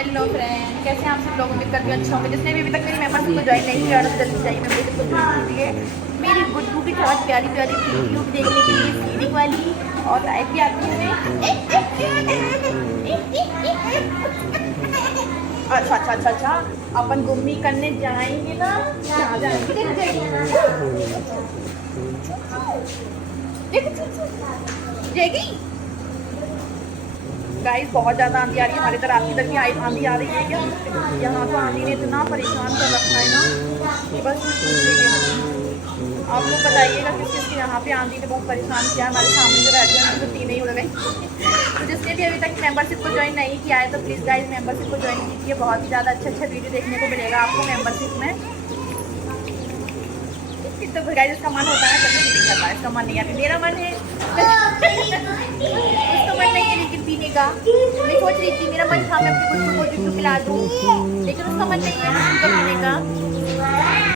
Hello friend, कैसे हैं आप सब लोग? उम्मीद करती हूँ अच्छे होंगे। जिसने भी अभी तक मेरी मेंबरशिप को ज्वाइन नहीं किया जल्दी जाइए मेंबरशिप को ज्वाइन कीजिए। मेरी गुड्डू की बहुत प्यारी प्यारी वीडियो देखने के लिए फीडिंग वाली और लाइफ भी आती है। अच्छा अच्छा अच्छा अच्छा, अपन घूमने करने जाएंगे ना, कहाँ जाएंगे? जाएगी गाइस, बहुत ज़्यादा आंधी आ रही है हमारे इधर। आपकी इधर भी आंधी आ रही है क्या? यहाँ तो आंधी ने इतना परेशान कर रखा है ना कि बस आप लोग बताइएगा किस किस यहाँ पे आंधी ने बहुत परेशान किया। हमारे सामने जो रहते हैं तो तीन ही उड़ गई। तो जिसने भी अभी तक मेंबरशिप को ज्वाइन नहीं किया है तो प्लीज़ गाइस मेंबरशिप को ज्वाइन कीजिए। बहुत ही ज़्यादा अच्छा वीडियो देखने को मिलेगा आपको मेंबरशिप में। तो गाइस इसका मन होता है कभी नहीं करता, इसका मन नहीं आता। मेरा मन है उसका मन नहीं है लेकिन पीने का। मैं सोच रही थी मेरा मन था मैं अपनी गुड्डू को जूठू पिला दूँ, लेकिन उसका मन नहीं है।